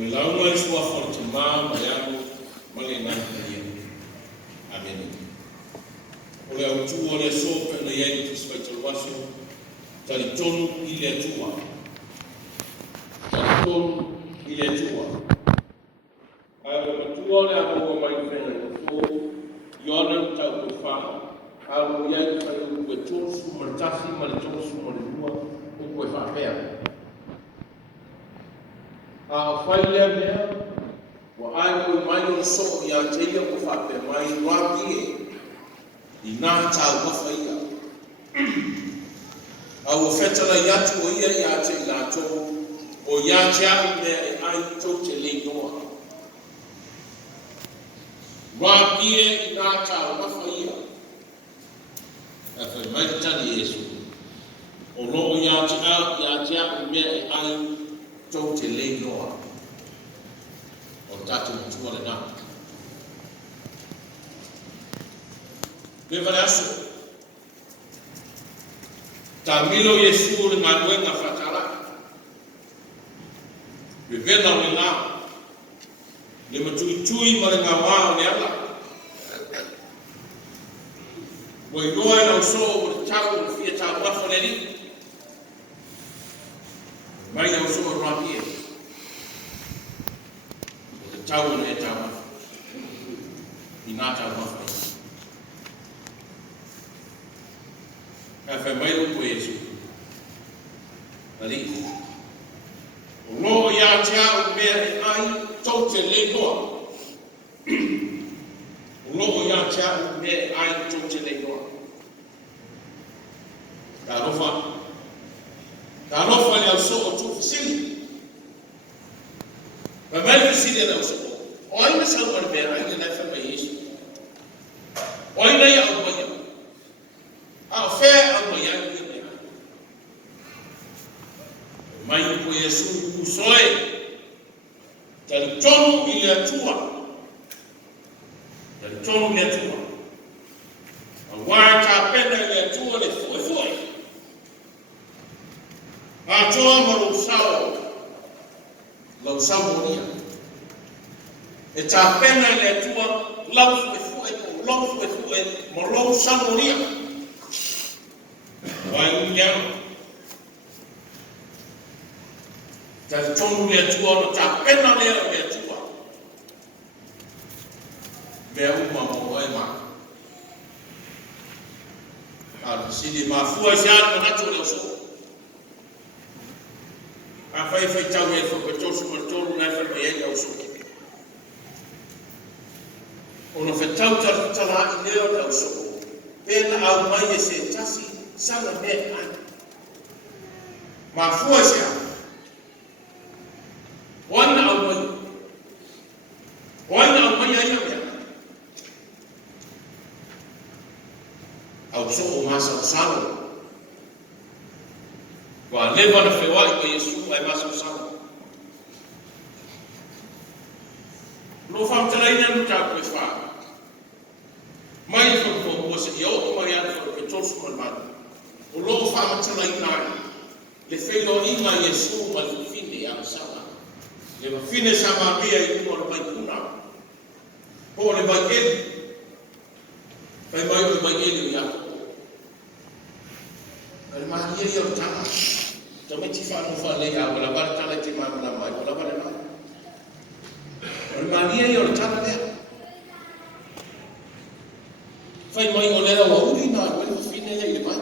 le launga I sua for te mā mai anu ma le ngai ia. Amen. O le au tu o le sope na iai te svai te waso, tali tonu I le atua. Tali tonu I le atua. Ai o matua le atua mai whena I fō, iona tau ko whaa. Au iai te whai o koe tōsu, ma le tasi, ma le tōsu, ma le rua, o koe whapea. A whai lea mea, wa ai koe mai o so I a teia ko whapea mai rapi e. I nā tau wafa ia. Au o whetara I atu o ia I a te I a tō, o ia te au mea e ai tō te le noa. Rapi e I nā tau wafa ia. A whai mai tani Yesu. O loo ia te au mea e ai tō te le noa. O tatu mutua le nā. Me vale aso. Ta milo Yesu le ngā nuenga whatara. Me vena o le nā. Le matui ma le ngā wā o le ala. Wa I noa na uso o le tau o le fia tau wafa le ni. Mai na uso o rapi e. O le tau o le tau wafa. I nā tau wafa. Whai mai o koe Yesu. Nari. O loo ia te au mea e ai tau te le noa. O loo ia te au mea e ai tau te le noa. Tā rofa. Tā rofa ni au so o tu fisili. Whai mai fisili na au so. O ai na sau ar mea ai na whai mai Yesu. O ai na ia au mai. A whea au mai ai ni mea. Mai o koe Yesu usoe. Tali tonu I le atua. Tali tonu le atua. A wāi tā pena le atua le fue. A toa ma lau sao. Lau sao monia. E tā pena le atua lau fue. Ma lau sao monia. Wai uniano. Tali tonu le atua no tā pena le atua. Mea uma mo oe maa. Ala sidi mafua siara manato le so. A fai tau e fo tosu mo tolu na fa e ga so. Ono fe tau tala I leo le so. Pena au mai se tasi sala me ai. Mafua siara. Wana au mai ai ya. Au so o masa o salo. Wa leva na fewa I Yesu ai masa o salo. Lo fam telaina no ta ko fa. Mai fo se yo o mai ana fo ko tosu mal. O lo fam telaina. Le felo inga Yesu ma le fine ya sala. Le fine sama via I mo mai kuna. Po le bagel. Pai mai o bagel ya. Al Maria io tana. Come ti fanno fare a quella parte la ti mamma mai, quella parte no. Al Maria io tana le. Fai mai o le wa urina, quel fine le mai.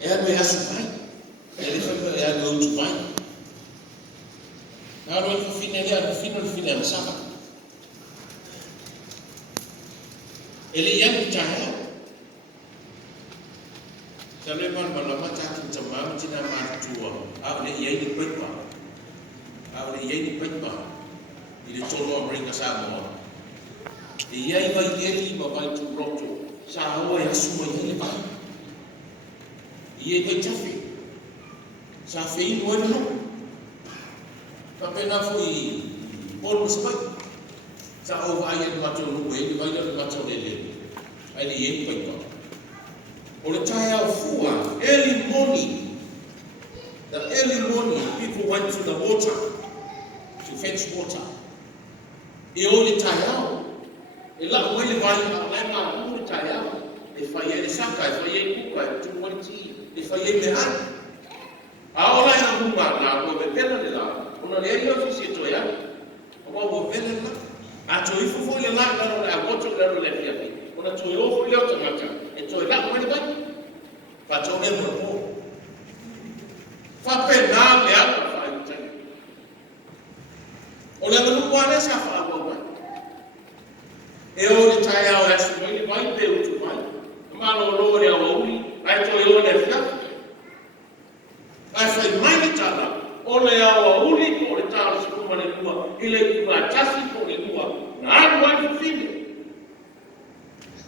E a me asu mai. E le fa e a go to mai. Na ro fine le a sama. Ele ia tana. Tale man malama ta tu tamam tina ma tua. A le ia ni pepa. I le tolo bringa sa mo. Ia I vai ele ma vai tu roto. Sa ho ia suma ele ba. Ia vai tafi. Sa fei no no. Pa pena foi por spai. Sa o vai ele ma tu no ele vai ele ma tu ele. Ai le ia pepa. O le tai au fua, early morning, people went to the water to fetch water. E o le tai au. E la o le vai a lai ma o le tai au. E fai e le saka, e fai e kuka, e tu mai ti, e fai e me hai. A o lai na hunga na o me pena le la. Ona le e o fisi e toi au. O o vele la. A to i fufo le la na le a woto le le fia. Ona to i o le o tamata. E to i la o le vai. Pa to le mo. Fa pena le a fa i tai. O le no kuane sa fa o mai. E o le tai au e su mai vai pe o tu mai. Ma lo lo le o uli, ai to i o le fia. Ai fa mai le tala. O le au uli o le tala se kuma le lua. I le kuma tasi ko le lua. Na anu ai fu fine.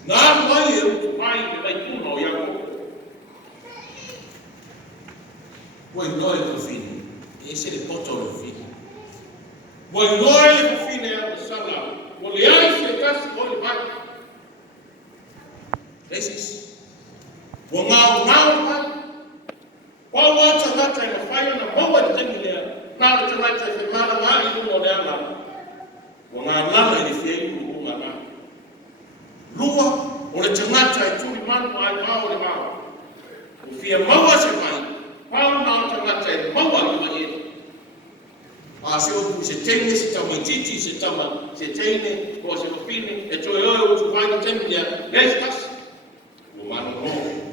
Na anu ai e o tu mai le vai tuna o iako. Voi noi fu fine. E se le poto le fine. Voi noi fu fine a sala. Voi le ai se tasi ko le vai. Resis. Voi ngau vai. Wa wata ngata na fire na mawa de temile na le tamaita fe mala ma i no le ala wa nga lama ni fe ku ma ma lua o le tamaita i tuli man ma ai ma o le ma o fia mawa se mai pa na tamaita i mawa i ma e a se o ku se tene se tama titi se tama se tene o se opini e to yo o tu vai de temile lestas o ma no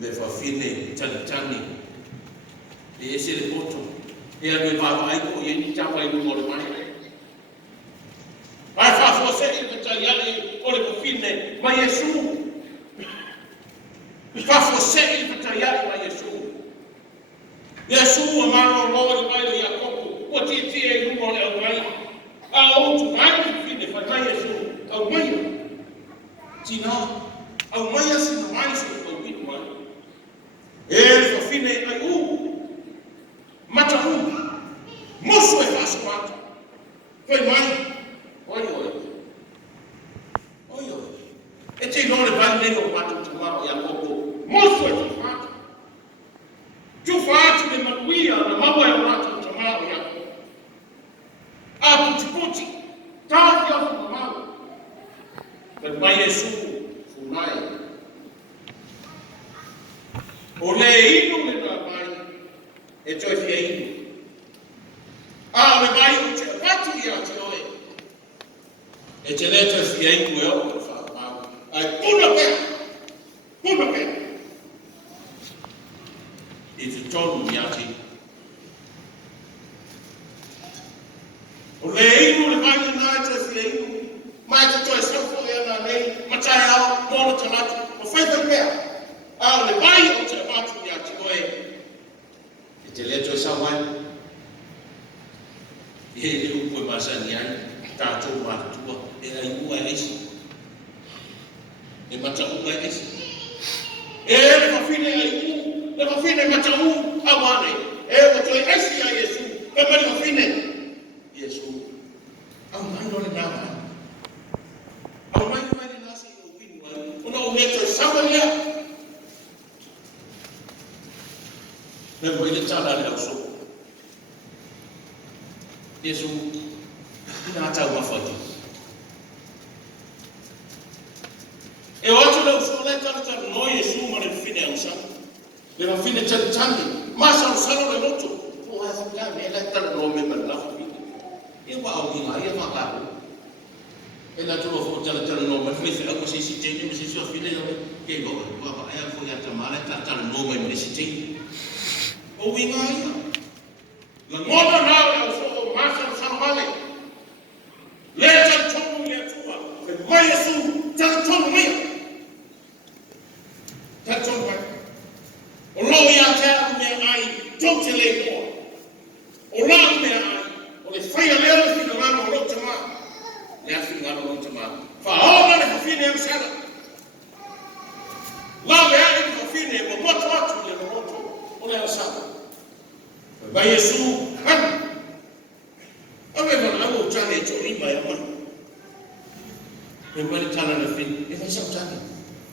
le fa fine tani le ese le poto e a me va ai ko ye ni tama i mo le mai ai fa fo se il tayali o le fine ma Yesu fa fo se il tayali ma Yesu o ma lo le mai le Yakobo o ti e mo le mai a o tu mai fine fa ma Yesu o mai tina o mai asi no mai so o bi mai ele fa fine ai mata moço é fácil quanto foi mais oi e te não vai nem o quanto tu mal e a pouco moço é fácil tu faz de magia na mão é o quanto tu mal e a pouco a puti tá de algo mal mas Jesus funai o le inu le na mai e toi fia inu a me mai o te patu ia te oe e te le toi fia inu e o fa mau ai puna pe e te tonu mi ati o le inu le mai na e toi fia inu mai te toi sefo e ana nei matai au mono tanatu o faita pea a le vai o te patu ia te oe e te le toi sa mai e le upo e masani ai tātou mātua e ai ua esi e mata ua esi e le mawhine ai u le mawhine mata u awane e o toi esi a Yesu e mani mawhine Yesu au mai nore nāma au mai le nasi o winu ai una o me toi sawa ia me mo ile tala le au soko Yesu ina tau mawhai. E o atu leo sole tala no Yesu ma le fine au sa. Le ma fine tani. Masa o salo le loto. O ha ya me la tala no me la fine. E wa au inga ia ma ka. E la tu o tala no me fine au si si te me si so fine no ke go. Wa ba ya fo ya tamala tala no me si te. O inga ia. La moda na o so masa salvale le tanto le tua e mai Yesu tanto mai o lo ia te me ai don't le mo o la me ai o le fai le o fino mano o lo tama le afina o lo tama fa o le fine am sala la me ai o fine mo moto le moto o le sala vai Yesu ave van amo tane to riba ya man e mari tana na fin e vai sa tane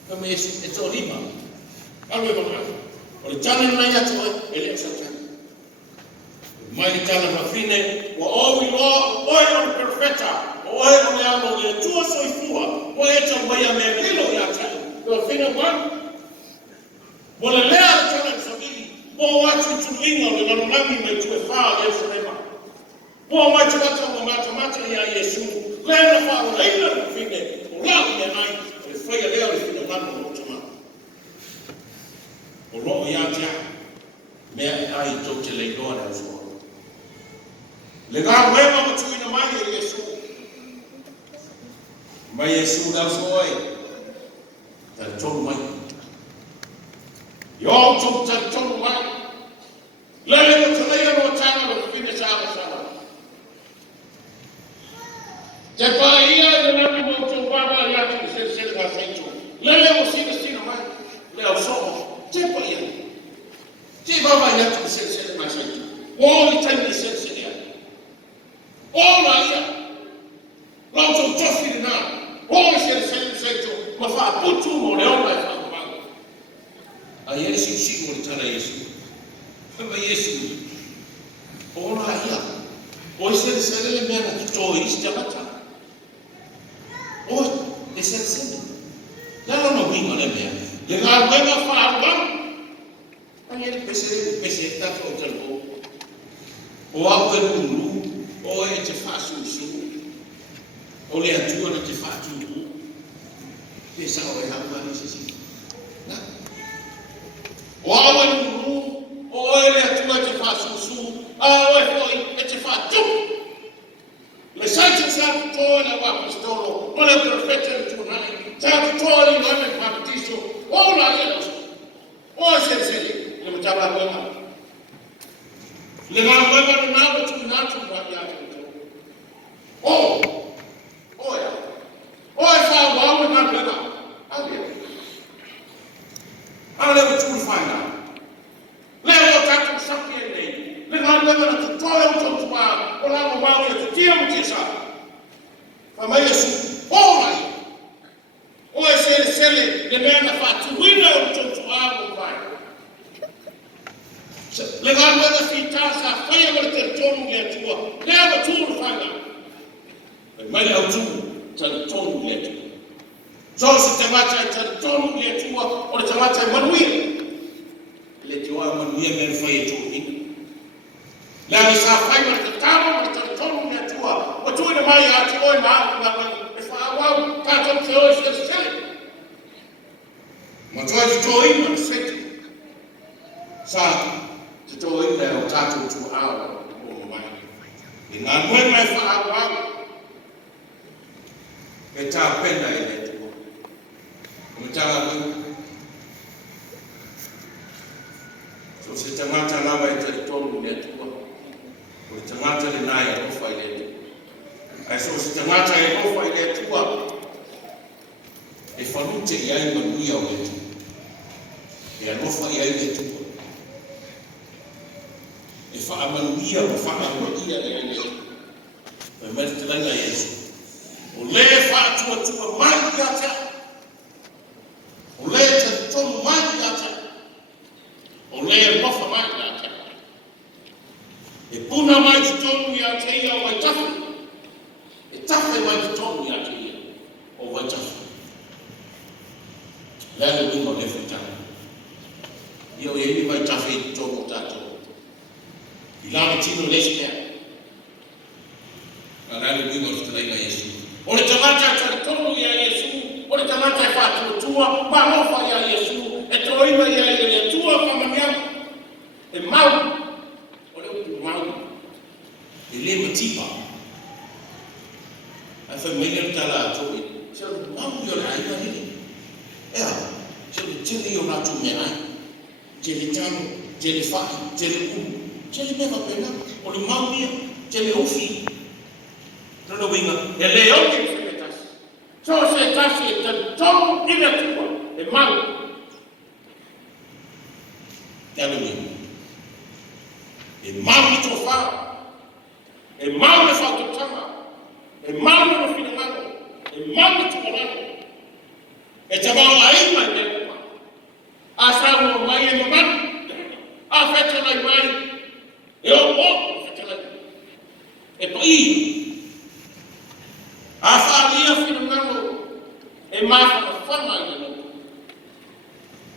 come e to riba ave van o le tane na ya to e le sa tane mai tala mafine wa owi lo oi on perfecta oi on alo le tua soifua o eta mai me kilo ya tala lo fine one wala lea tala sabili o watu tuinga le nalami me tu fa le frema o watu mata ya Yesu le na fa o leila fine o la ya nai le fa ya lea le fine mano o tama o lo ya tala me ai to te le dona so le ga wema mtu ina mai Yesu mai Yesu da soi ta chong mai yo chong ta chong mai le le ko tla ya no tanga lo fine sana je pa ia de na mo chong baba ya ki se ga sai chong le mo sina mai le o so je pa ia je baba ya ki se mai sai chong o ni tan ni se Ola ia, lauto tofi na, ola se ma fa putu mo le ola e fa ma. A Yesu si mo tana Yesu. Kama Yesu. Ola ia. O se le mena to ista mata. O se. La no mi le mena. Le ga ma fa ba. A Yesu pese ta to tempo. O a pe o e te fasu su o le atua na te fatu pe sa o e hapa ni sisi na o awe nuru o e le atua te fasu su a o e foi e te fatu le santo santo na wa apostolo o le profeta tu nai santo ni no me baptizo o la ia o se le mtaba kwa le ma baba na tu na tu ba ya oh ya fa wa wa na baba abia ale tu fanya leo tatu sapiende le ma baba na tu toa tu pa o la ma wa tu tia mtisa kama Yesu o se le mena fa tu wina tu abo vai le ga ma da fitasa faya ma te tomu ya tua le tu fanya mai au tu tan tomu ya tua so se te mata tan tomu ya tua o te mata manuia le tua manuia me faya tu ni la ni sa faya ma te tamu tan tomu ya tua o tu ne mai ya tu o ma e fa wa ta ton se o se ma tu tu ina se sa to in there o tatu tu awa o mai ni nga ngwe mai fa awa e ta penda ile tu mtaka ku so se tamata na ba ite to ile tu o tamata le na ya ko fa ile tu ai so se tamata e ko fa ile tu e fa nute ya ni manuia o tu e no fa ya ile tu e fa amanuia o fa amanuia e ele e mete langa Yesu o le fa tu mai ata o le te mai ata o le mo fa mai ata e puna mai tu ya te ia o tafu e tafu mai tu ya te ia o tafu la le mo le fita io e ni mai tafu tu tato ilama tino lesbia arali bingo tulaina Yesu ole tamata tatono ya Yesu ole tamata fatu tua mahofa ya Yesu etoima ya ile tua kama nyama e mau ole mau ile mtipa afa mele tala to sio mau yo la ina hili sio yo na tu mena jeli tamu jeli fa jeli ku Jeli meva pena, oli maumia, jeli ofi. Nono winga, ele yoke setas. So setas e tom ina tua, e mau. Telo winga. E mau ni tofa. E mau ni faututama. E mau ni finamano. E mau ni tumalano. E tabao aima ne. Asa mo mai e mamani. Afeta na mai. Eu vou e pai a whaalia whina ngano e maha whama i no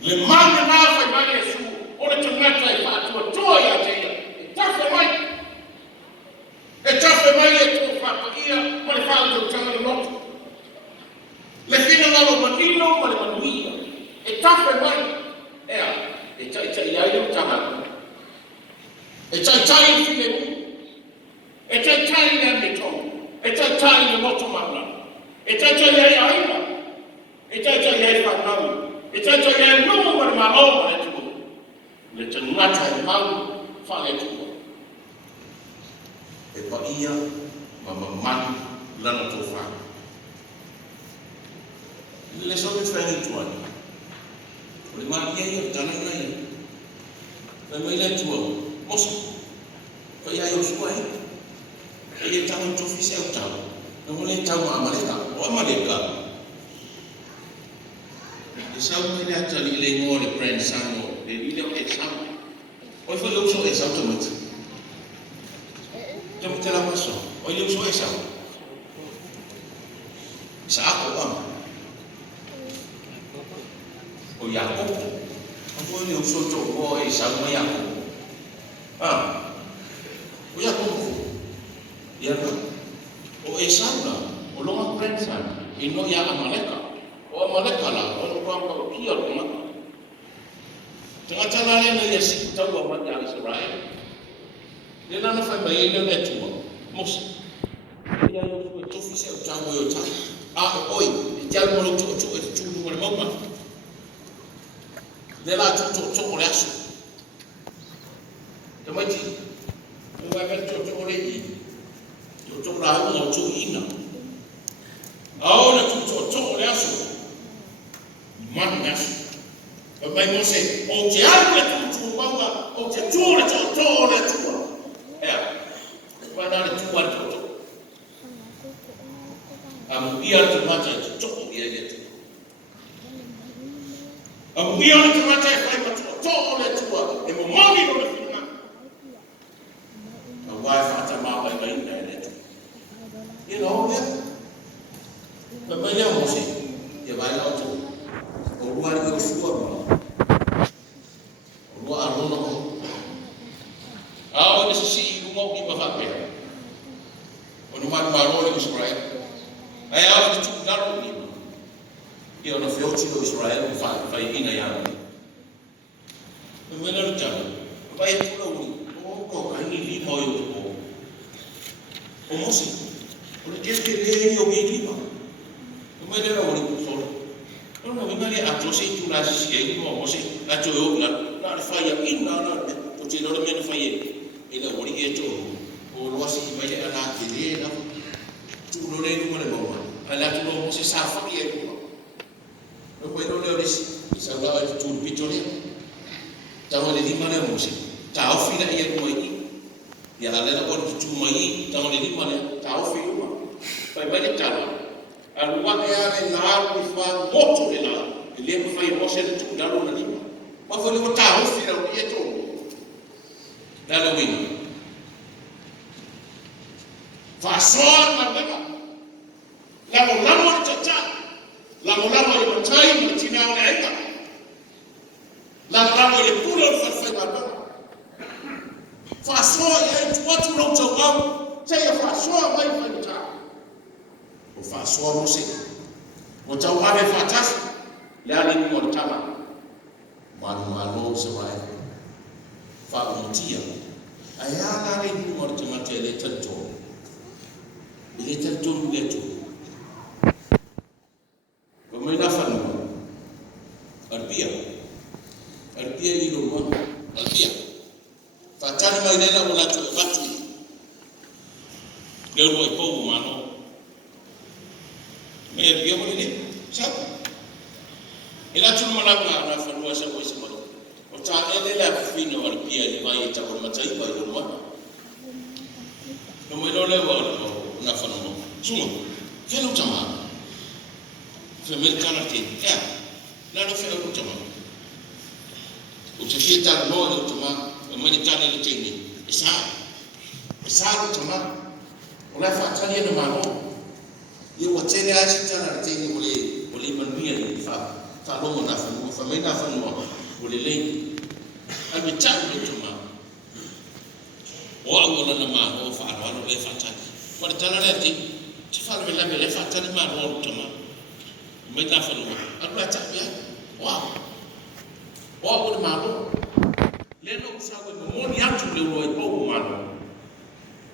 le mana nā whai mai e su o le tangata e whātua toa ia te ia e tawhe mai e tō whapaia ma le whātua tanga le motu le whina ngalo manino ma le manuia e tawhe mai ea e tai ai o tangata e tai whine mu e tai le me tonga e tai le motu mana e tai ai aina e tai ai whanau e tai ai nomo ma le mahau ma le tuku le tangata e mau whale tuku e paia ma mamani lana tō whaka le soke whangi tuani o le mani ia tana ngai me mai le tua mosa pa ia o sua e ia tau tofi se au tau na mo le tau ma amaleka o amaleka e sau mai le atali le ngō le brand sano le ile o e sau o i whai uso e sau tamata tamata la maso o i uso e sau sa ako ama o Iakopo o i uso to o e sau mai Iakopo o Iakopo ia o e sau la o longa brand sano i no ia amaleka o amaleka la o no kwamba o kia o maka tangata la lena ia siku tau o mata a Israel le nana whai mai ene ne tua mosa ia i o tofi se o tango i o tai a o oi i te au moro tō e te tūru mare mauma le la tō o le aso te maiti o vai vere tō o le i tō la hau o tō ina a o le tō o le aso manu me aso o mai mo se o te au le tū maua o te tū le tō o le tū ea wana le tū le tō am ia te mata te tō ia le tū am ia te mata e whai matu tō o le tū e mo mani no le whina a wai whata māpai mai ina e le tū you know pa mai leo mo se ia vai lau tō o rua i o sua ma o rua a rona o ao e si i rungo ki mawhapea o no manu marore o Israel ai ao e tuku daro ni i o na whioti o Israel o whai ina i anu me mena rutana o vai e tula uri o ko kaini li mo i o tuko o mosi o le kefe le o mi lima o mai lera uri kusore no no venga le atro se tu la si e no mo se la to yo la fai a ina na o te no me no fai e la uri e to o lo si mai le ana ke le na tu no le no le mo ala tu no mo se sa fa e no no puedo le ori si sa la tu pitole ta mo le lima le mo se ta o fila e no i ya la le o tu mai ta mo le lima le ta o fila pai mai le ta alua e ave na aru i wha moto e la e le ma whai mose le tuku daro na lima ma wha lima tā hofi rau i e tō dalo wina whasoa na wema lamo le tata lamo le matai ma tina o le aika lamo le pula o whawhai ma wema whasoa e ai tuatu rau tau au te e whasoa mai whai ta o whasoa mose o tau ave whatasi le ale ni o tama manu se vai whaomotia ai ala ale ni o tamate le tanto le tu o mai na whanua arbia i lo mo arbia whatani mai nena o latu e watu le ua i pou mano me e pia mo le sa e la tunu mana na whanua sa o se mo o ta ele la fino al pia ni mai e ta o matai mai o ma no me lo le wa na whanua suma feno tama me kana te ya na no feno tama o te fieta no o tama me ni kana le tini e sa o tama O la whaatari ana mano. Ia wa tele a si tana te ni ole manuia ni whalongo na whanua. Whamei na whanua ole lei. Ai me tau le tuma. O au ona na mano o whaanoano le whaatari. Mare tana rea te whanau me le whaatari mano o tuma. Mai na whanua. Anu a tau ia. Wow. O au ole mano. Le no usawe mo moni atu le ulo i pou mano.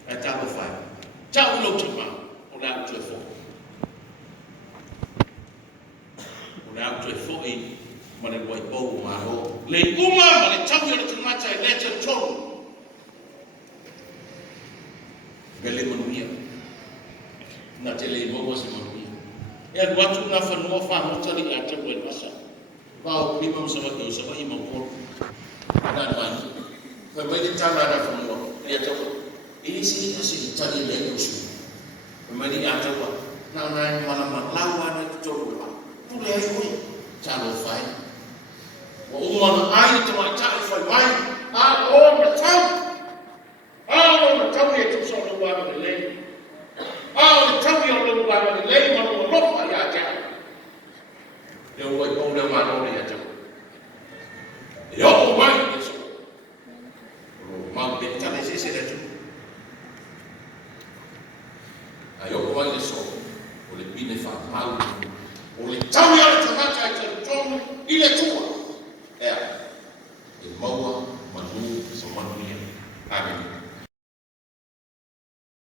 E tau whai. Tau lo tuma. O le au te fo. O le au te fo i. Ma le ulo i pou mano. Le uma ma le tau i le tumata i le te tolu. Gale manuia. Na te le mogo se manuia. E anu atu na whanua whanotari a te ue masa. Wao lima msawa ki usawa i maporo. Nada mani. Foi mai de tala da família. Ele até ele se assim tá de lei isso. Foi mai de até lá. Não mana lawa na todo lá. Tudo é aí. Talo fai. O mana ai to mai tá foi mai. A o na tau. A o na tau é tu só no lugar de lei. A o tau é no lugar de lei, mas não vai até. Eu vou pôr na mão de até. Eu vai mau de tale se se retu ayo ko le so o le bine fa mau